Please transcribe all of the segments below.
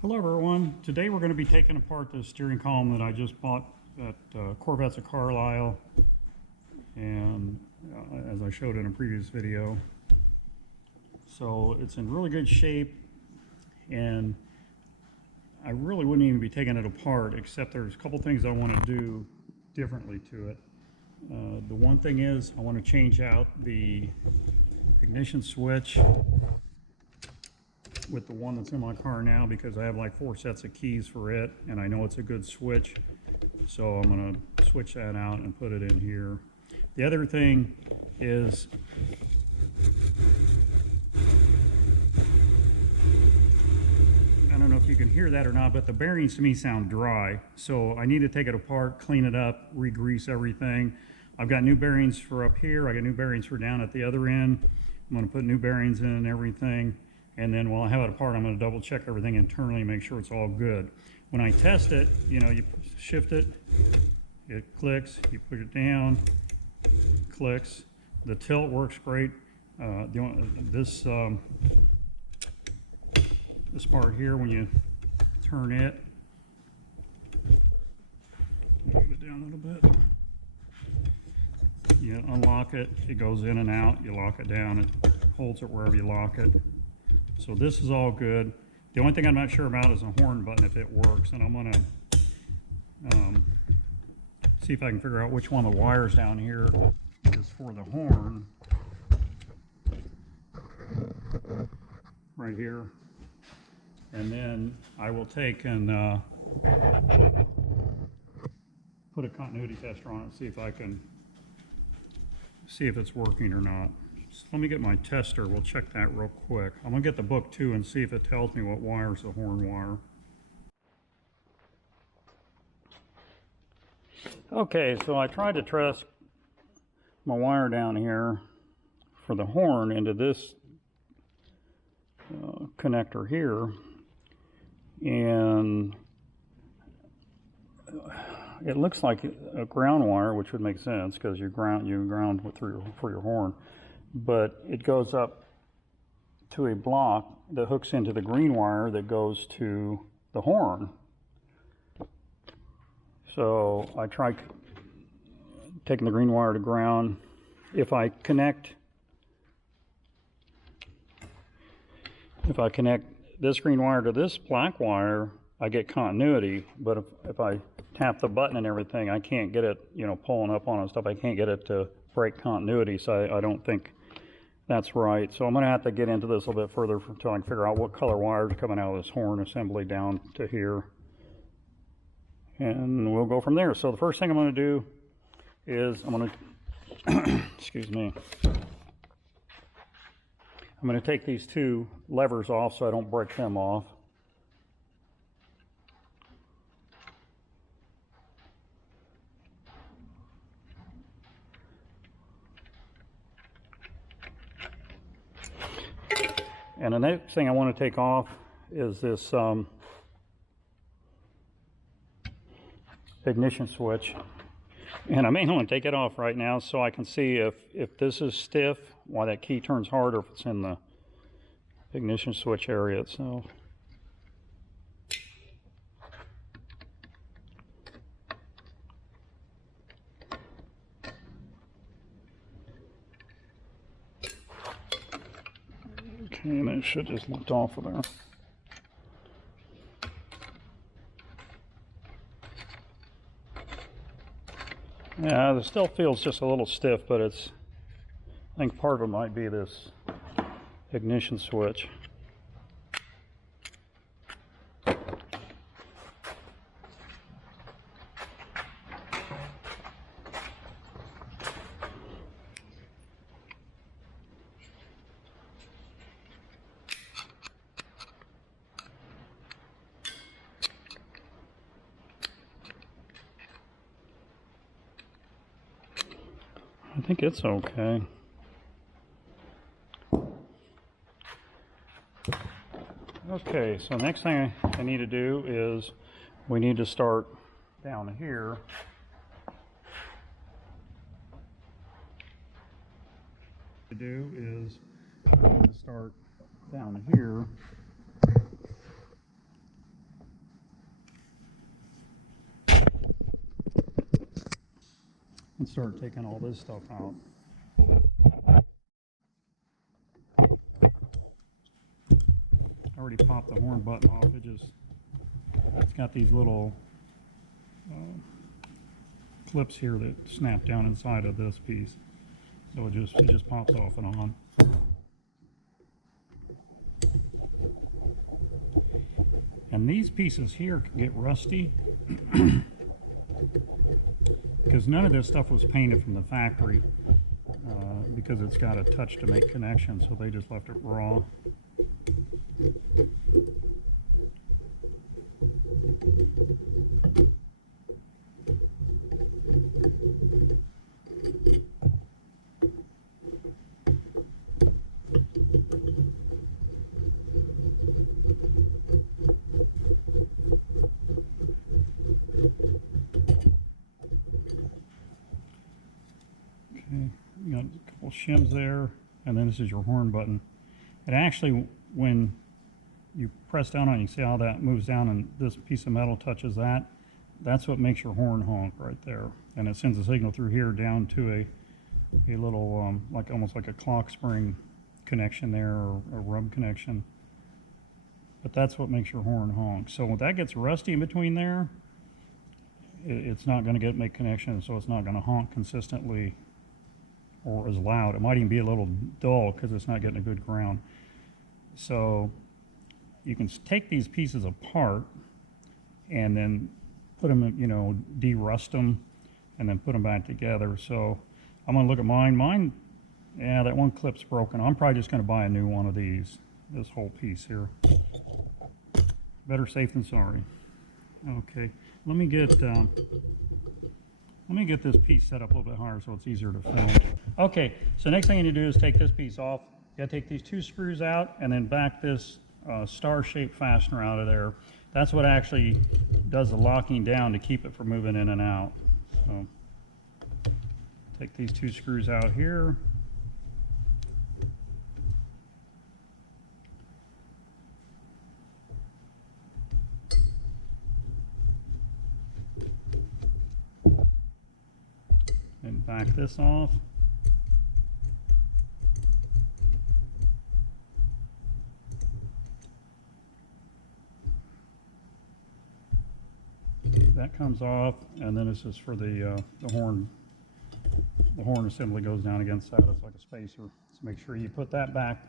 Hello everyone. Today we're going to be taking apart the steering column that I just bought at Corvette's of Carlisle, and as I showed in a previous video. So it's in really good shape, and I really wouldn't even be taking it apart, except there's a couple things I want to do differently to it. The one thing is I want to change out the ignition switch with the one that's in my car now, because I have like 4 sets of keys for it and I know it's a good switch, so I'm going to switch that out and put it in here. The other thing is I don't know if you can hear that or not, but the bearings to me sound dry, so I need to take it apart, clean it up, re-grease everything. I've got new bearings for up here, I got new bearings for down at the other end. I'm going to put new bearings in and everything. And then while I have it apart, I'm going to double check everything internally, make sure it's all good. When I test it, you know, you shift it, it clicks, you put it down, clicks. The tilt works great. This part here, when you turn it, move it down a little bit. You unlock it, it goes in and out. You lock it down, it holds it wherever you lock it. So this is all good. The only thing I'm not sure about is a horn button, if it works, and I'm going to see if I can figure out which one of the wires down here is for the horn. Right here. And then I will take and put a continuity tester on it, see if I can see if it's working or not. So let me get my tester, we'll check that real quick. I'm going to get the book too and see if it tells me what wire is the horn wire. Okay, so I tried to truss my wire down here for the horn into this connector here, and it looks like a ground wire, which would make sense because you ground for your horn. But it goes up to a block that hooks into the green wire that goes to the horn. So I tried taking the green wire to ground. If I connect this green wire to this black wire, I get continuity. But if I tap the button and everything, I can't get it, you know, pulling up on it and stuff. I can't get it to break continuity, so I don't think that's right. So I'm going to have to get into this a little bit further until I can figure out what color wires are coming out of this horn assembly down to here. And we'll go from there. So the first thing I'm going to do is I'm going to, excuse me, I'm going to take these 2 levers off so I don't break them off. And the next thing I want to take off is this ignition switch. And I may want to take it off right now so I can see if this is stiff, why that key turns hard, or if it's in the ignition switch area itself. Okay, and it should just lift off of there. Yeah, it still feels just a little stiff, but I think part of it might be this ignition switch. I think it's okay. Okay, so next thing I need to do is we need to start down here. To do is start down here and start taking all this stuff out. I already popped the horn button off. It's got these little clips here that snap down inside of this piece. So it just pops off and on. And these pieces here can get rusty because none of this stuff was painted from the factory because it's got a touch to make connections, so they just left it raw. Okay, you got a couple shims there, and then this is your horn button. It actually, when you press down on it, you see how that moves down and this piece of metal touches that. That's what makes your horn honk right there. And it sends a signal through here down to a little, like almost like a clock spring connection there, or a rub connection. But that's what makes your horn honk. So when that gets rusty in between there, it's not going to make connection, so it's not going to honk consistently or as loud. It might even be a little dull because it's not getting a good ground. So you can take these pieces apart and then put them, de-rust them and then put them back together. So I'm going to look at mine. Mine, yeah, that one clip's broken. I'm probably just going to buy a new one of these, this whole piece here. Better safe than sorry. Okay, let me get this piece set up a little bit higher so it's easier to film. Okay, so next thing you need to do is take this piece off. You gotta take these two screws out and then back this star-shaped fastener out of there. That's what actually does the locking down to keep it from moving in and out. So take these two screws out here. And back this off. That comes off, and then this is for the horn. The horn assembly goes down against that. It's like a spacer. So make sure you put that back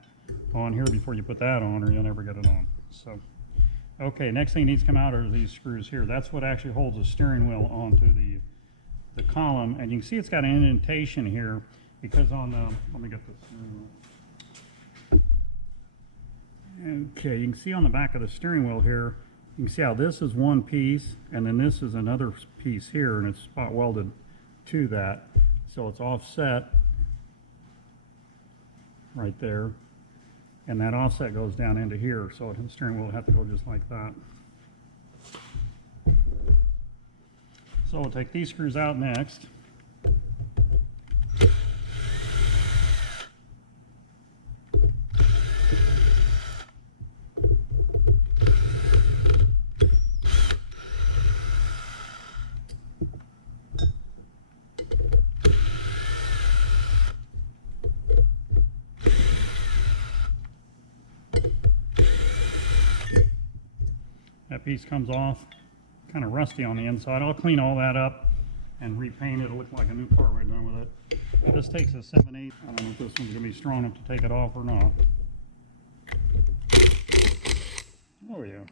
on here before you put that on, or you'll never get it on. So, okay, next thing needs to come out are these screws here. That's what actually holds the steering wheel onto the column, and you can see it's got an indentation here because on the, let me get this. Okay, you can see on the back of the steering wheel here, you can see how this is one piece and then this is another piece here, and it's spot welded to that, so it's offset right there, and that offset goes down into here, so the steering wheel will have to go just like that. So we'll take these screws out next. That piece comes off. Kind of rusty on the inside. I'll clean all that up and repaint it. It'll look like a new part we're done with it. This takes a 7/8. I don't know if this one's going to be strong enough to take it off or not. Oh yeah.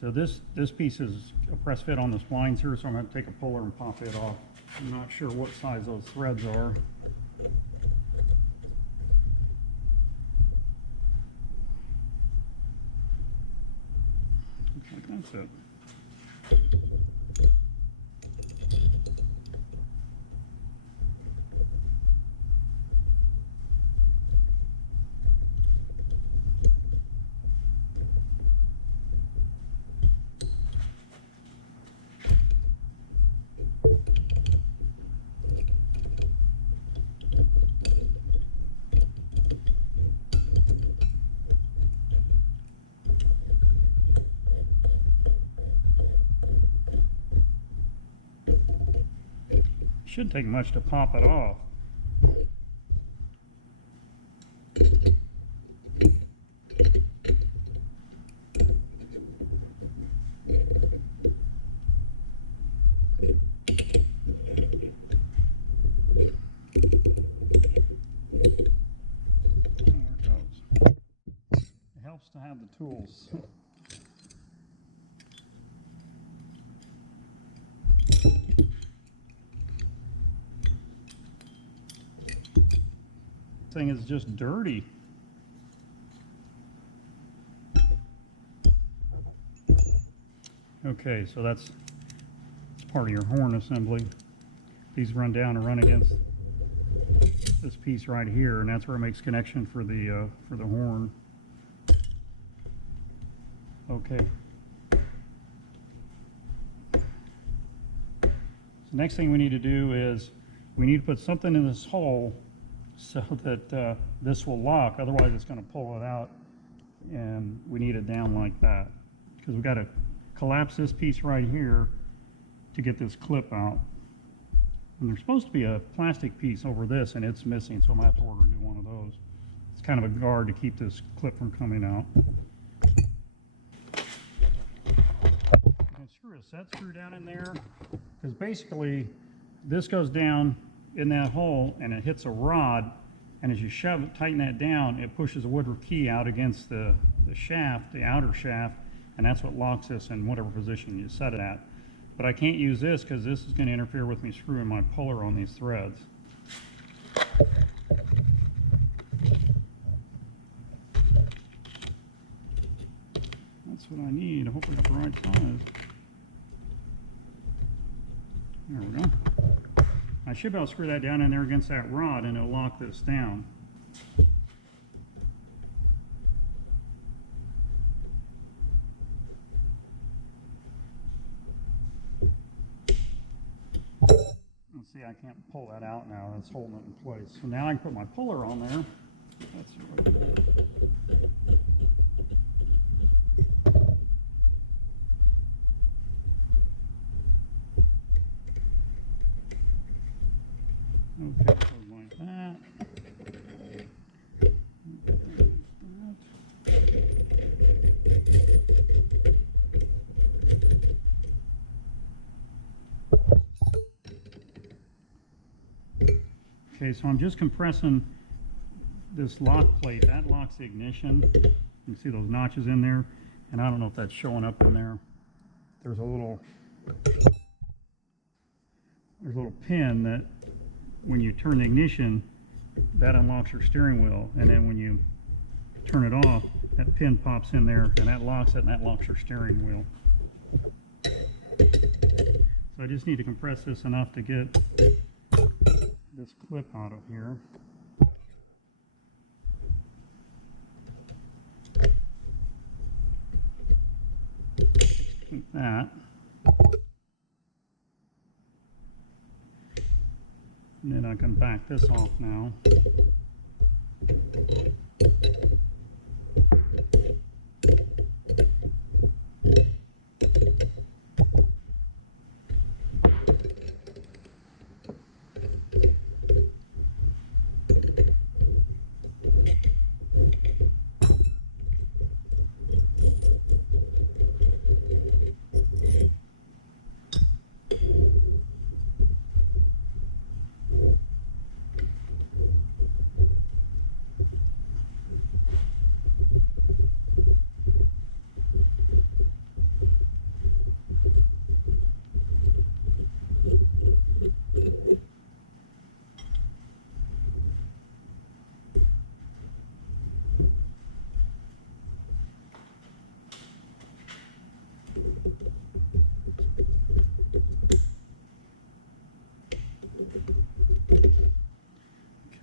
So this piece is a press fit on the splines here, so I'm going to take a puller and pop it off. I'm not sure what size those threads are. That's it. shouldn't take much to pop it off. To have the tools. This thing is just dirty. Okay, so that's part of your horn assembly. These run down and run against this piece right here, and that's where it makes connection for the horn. Okay. So next thing we need to do is we need to put something in this hole so that this will lock. Otherwise, it's going to pull it out, and we need it down like that because we've got to collapse this piece right here to get this clip out. And there's supposed to be a plastic piece over this, and it's missing, so I'm going to have to order a new one of those. It's kind of a guard to keep this clip from coming out. Screw a set screw down in there because basically this goes down in that hole and it hits a rod, and as you shove it, tighten that down, it pushes a wood key out against the shaft, the outer shaft, and that's what locks this in whatever position you set it at. But I can't use this because this is going to interfere with me screwing my puller on these threads. That's what I need. I hope I got the right size. There we go. I should be able to screw that down in there against that rod and it'll lock this down. Let's see, I can't pull that out now. That's holding it in place. So now I can put my puller on there. That's what I do. Okay, so like that. Okay, so I'm just compressing this lock plate. That locks the ignition. You can see those notches in there, and I don't know if that's showing up in there. There's a little pin that when you turn the ignition, that unlocks your steering wheel, and then when you turn it off, that pin pops in there and that locks it, and that locks your steering wheel. So I just need to compress this enough to get this clip out of here. Keep that. And then I can back this off now.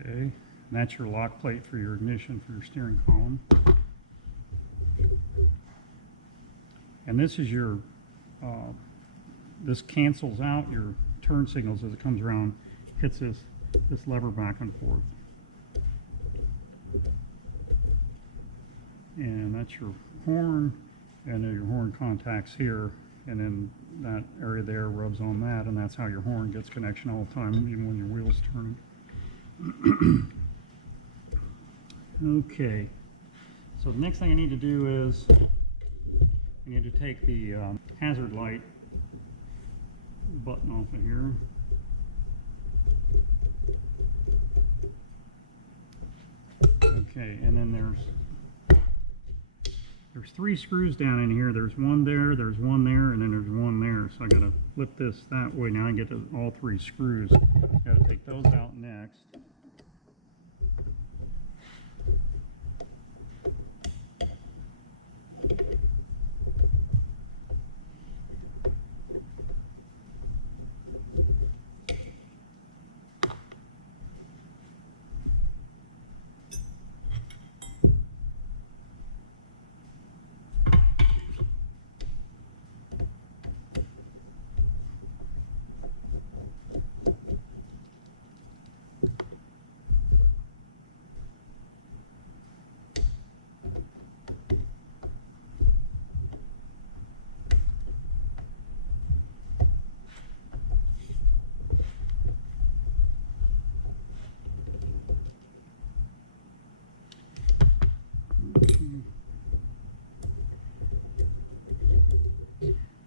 Okay, and that's your lock plate for your ignition for your steering column. And this is your, this cancels out your turn signals as it comes around, hits this lever back and forth. And that's your horn, and your horn contacts here and then that area there rubs on that, and that's how your horn gets connection all the time, even when your wheel's turning. Okay, so the next thing I need to do is I need to take the hazard light button off of here. Okay, and then there's 3 screws down in here. There's one there, there's one there, and then there's one there. So I gotta flip this that way. Now I get to all 3 screws. Gotta take those out next.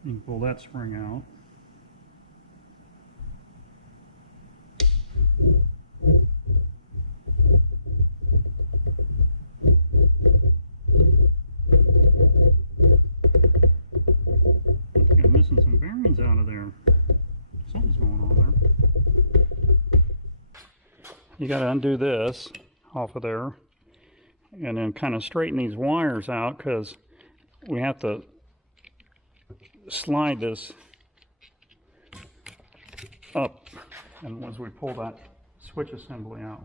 You can pull that spring out. I think I'm missing some bearings out of there. Something's going on there. You got to undo this off of there and then kind of straighten these wires out, because we have to slide this up, and once we pull that switch assembly out.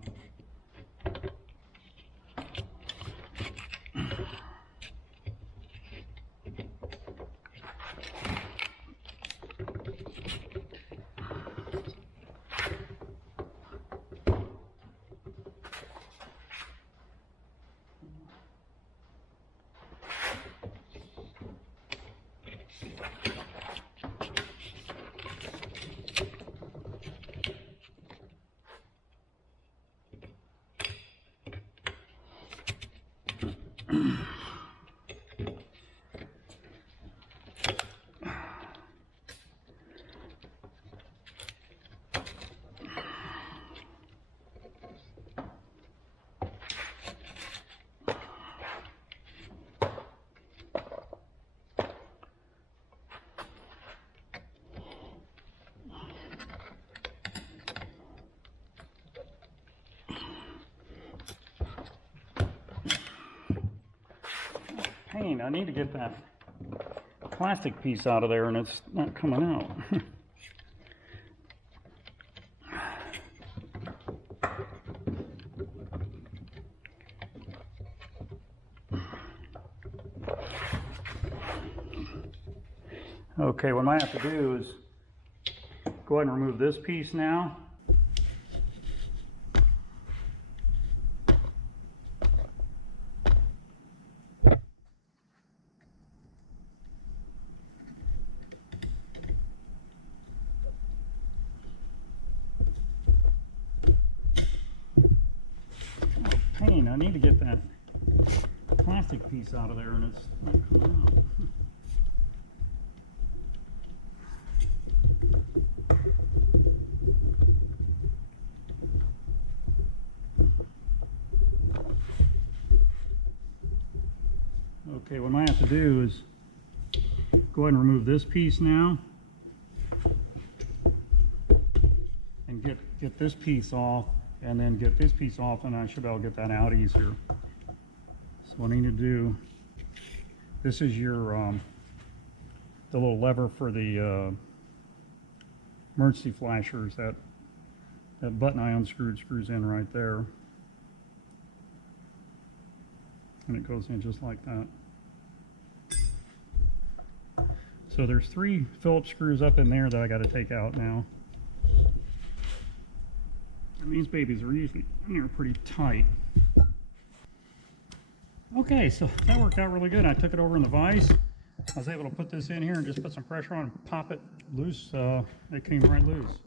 Pain. I need to get that plastic piece out of there, and it's not coming out. Okay, what I might have to do is go ahead and remove this piece now. I need to get that plastic piece out of there, and it's not coming out. Okay, what I might have to do is go ahead and remove this piece now and get this piece off, and then get this piece off, and I should be able to get that out easier. So what I need to do, this is your the little lever for the emergency flashers. That button I unscrewed screws in right there, and it goes in just like that. So there's 3 Phillips screws up in there that I got to take out now. And these babies are usually in there pretty tight. Okay, so that worked out really good. I took it over in the vise. I was able to put this in here and just put some pressure on and pop it loose. It came right loose.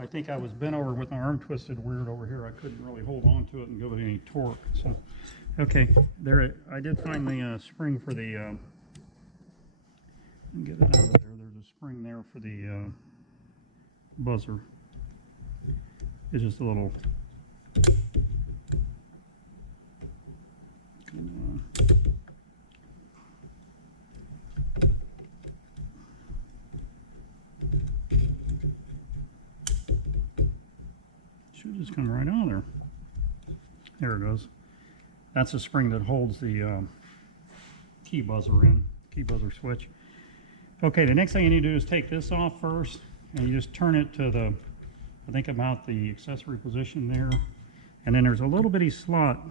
I think I was bent over with my arm twisted weird over here. I couldn't really hold on to it and give it any torque. So, okay, there. I did find the spring for the. Get it out of there. There's a spring there for the buzzer. It's just a little. Should just come right out of there. There it goes. That's a spring that holds the key buzzer in, key buzzer switch. Okay, the next thing you need to do is take this off first, and you just turn it to the, I think about the accessory position there, and then there's a little bitty slot.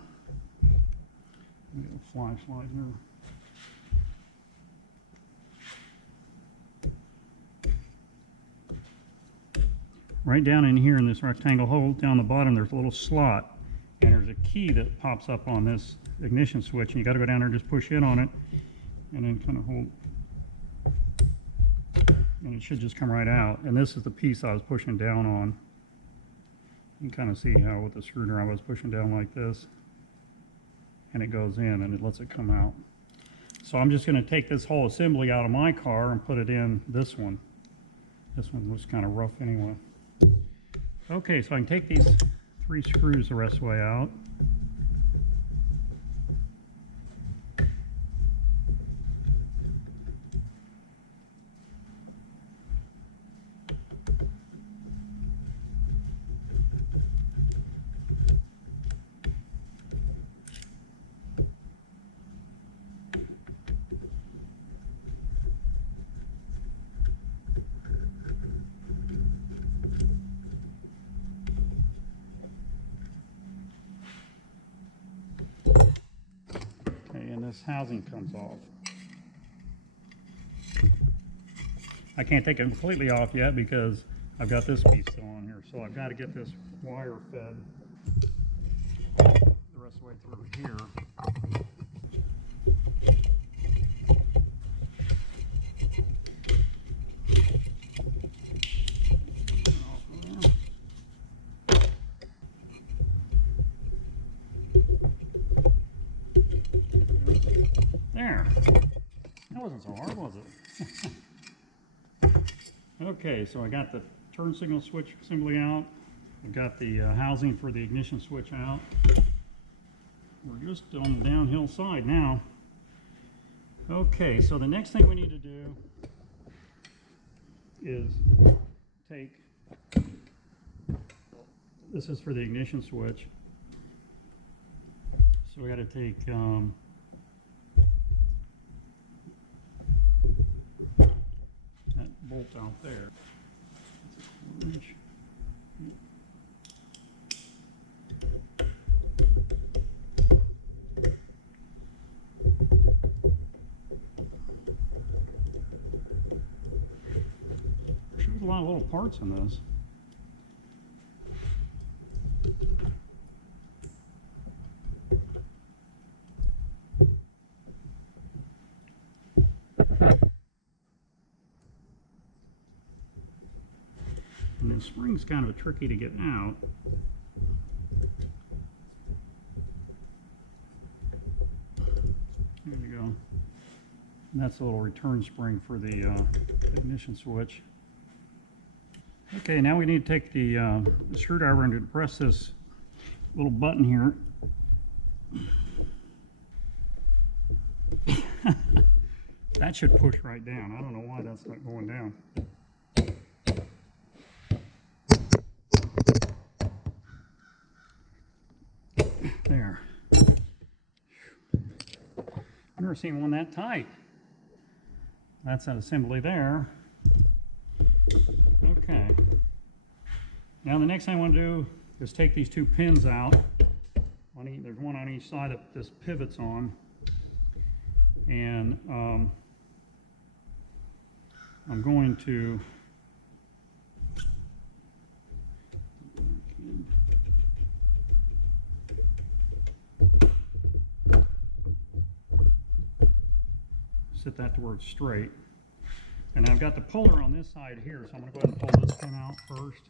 Let me get a flashlight here. Right down in here in this rectangle hole down the bottom, there's a little slot, and there's a key that pops up on this ignition switch, and you got to go down there and just push in on it, and then kind of hold. And it should just come right out. And this is the piece I was pushing down on. You can kind of see how with the screwdriver I was pushing down like this. And it goes in and it lets it come out. So I'm just going to take this whole assembly out of my car and put it in this one. This one looks kind of rough anyway. Okay, so I can take these 3 screws the rest of the way out. This housing comes off. I can't take it completely off yet because I've got this piece still on here, so I've got to get this wire fed the rest of the way through here. There. That wasn't so hard, was it? Okay, so I got the turn signal switch assembly out. I've got the housing for the ignition switch out. We're just on the downhill side now. Okay, so the next thing we need to do is take, this is for the ignition switch. So we got to take bolt out there. There's a lot of little parts in this. And the spring's kind of tricky to get out. There you go. And that's a little return spring for the ignition switch. Okay, now we need to take the screwdriver and depress this little button here. That should push right down. I don't know why that's not going down. There. I've never seen one that tight. That's an assembly there. Okay. Now the next thing I want to do is take these 2 pins out. There's one on each side that this pivots on. And I'm going to set that to where it's straight. And I've got the puller on this side here, so I'm going to go ahead and pull this pin out first.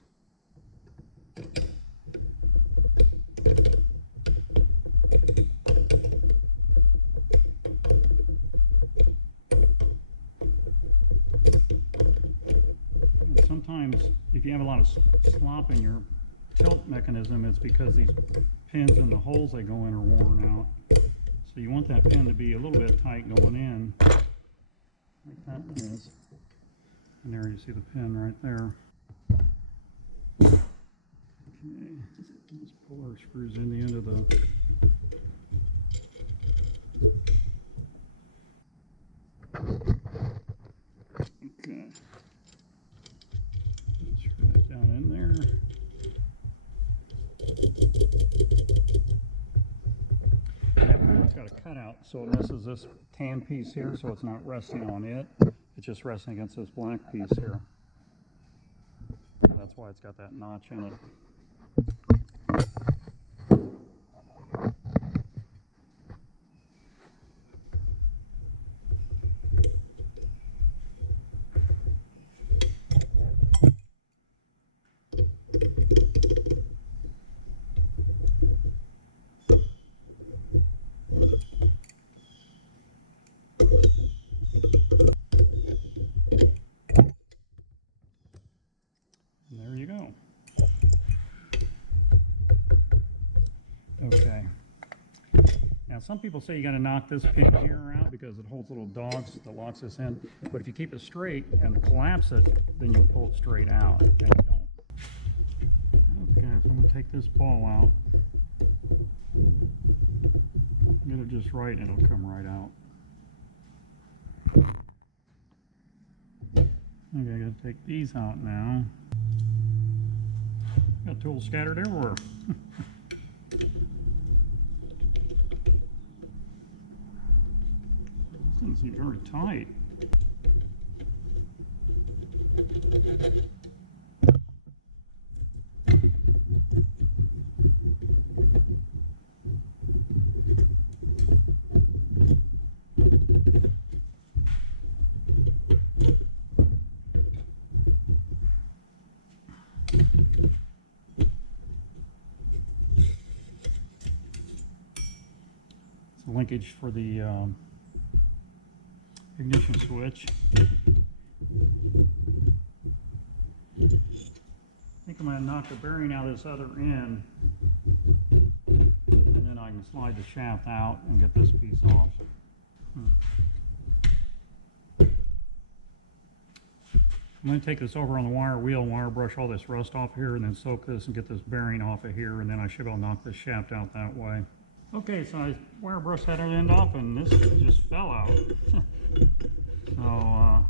And sometimes, if you have a lot of slop in your tilt mechanism, it's because these pins and the holes they go in are worn out. So you want that pin to be a little bit tight going in, like that is. And there you see the pin right there. Okay, this puller screws in the end of the okay. Screw that down in there. And that puller's got a cutout, so it misses this tan piece here, so it's not resting on it. It's just resting against this black piece here. That's why it's got that notch in it. There you go. Okay. Now some people say you got to knock this pin here out because it holds little dogs that locks this in. But if you keep it straight and collapse it, then you can pull it straight out, and you don't. Okay, so I'm going to take this ball out. Get it just right and it'll come right out. Okay, I got to take these out now. Got tools scattered everywhere. This doesn't seem very tight. Linkage for the ignition switch. I think I'm going to knock the bearing out of this other end, and then I can slide the shaft out and get this piece off. I'm going to take this over on the wire wheel, wire brush all this rust off here, and then soak this and get this bearing off of here, and then I should be able to knock this shaft out that way. Okay, so I wire brushed that end off, and this just fell out. So,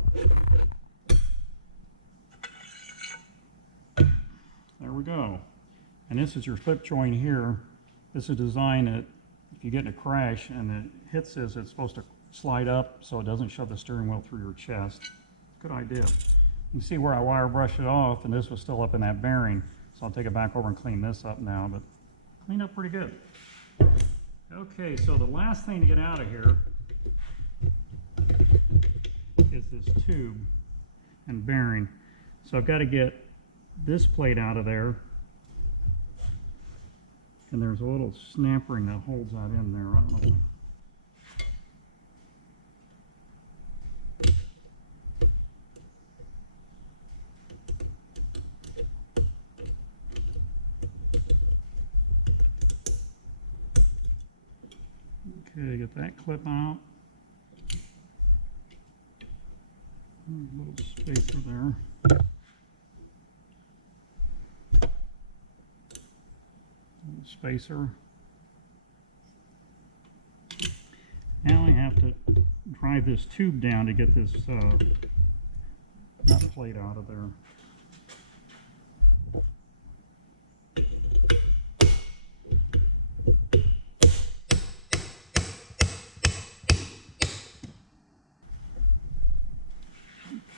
there we go. And this is your flip joint here. This is designed that if you get in a crash and it hits this, it's supposed to slide up so it doesn't shove the steering wheel through your chest. Good idea. You can see where I wire brushed it off, and this was still up in that bearing. So I'll take it back over and clean this up now, but cleaned up pretty good. Okay, so the last thing to get out of here is this tube and bearing. So I've got to get this plate out of there, and there's a little snap ring that holds that in there. I don't know. Okay, get that clip out. A little spacer there. Little spacer. Now I have to drive this tube down to get this nut plate out of there.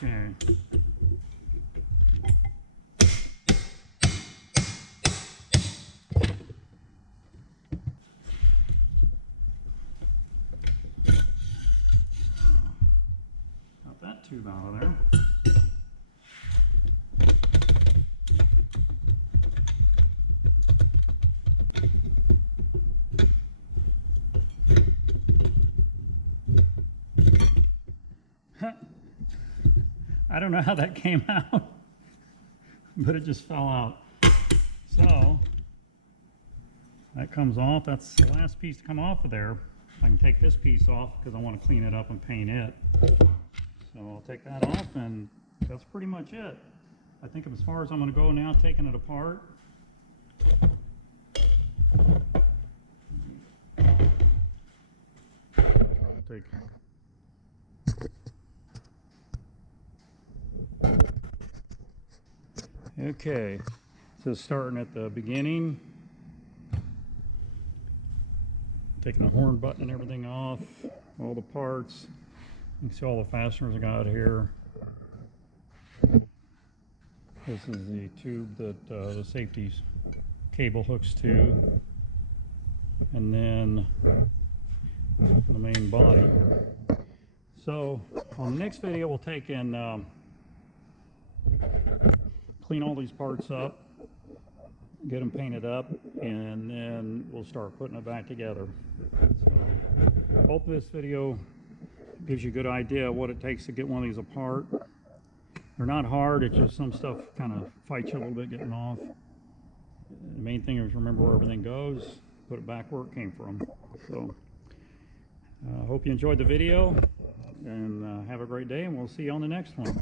Okay. tube out of there. I don't know how that came out, but it just fell out. So that comes off. That's the last piece to come off of there. I can take this piece off because I want to clean it up and paint it. So I'll take that off, and that's pretty much it. I think as far as I'm going to go now, taking it apart. I'll take. Okay, so starting at the beginning, taking the horn button and everything off, all the parts. You can see all the fasteners I got here. This is the tube that the safety cable hooks to, and then the main body. So on the next video, we'll take and clean all these parts up, get them painted up, and then we'll start putting it back together. So hope this video gives you a good idea of what it takes to get one of these apart. They're not hard, it's just some stuff kind of fights you a little bit getting off. The main thing is remember where everything goes, put it back where it came from. So hope you enjoyed the video, and have a great day, and we'll see you on the next one.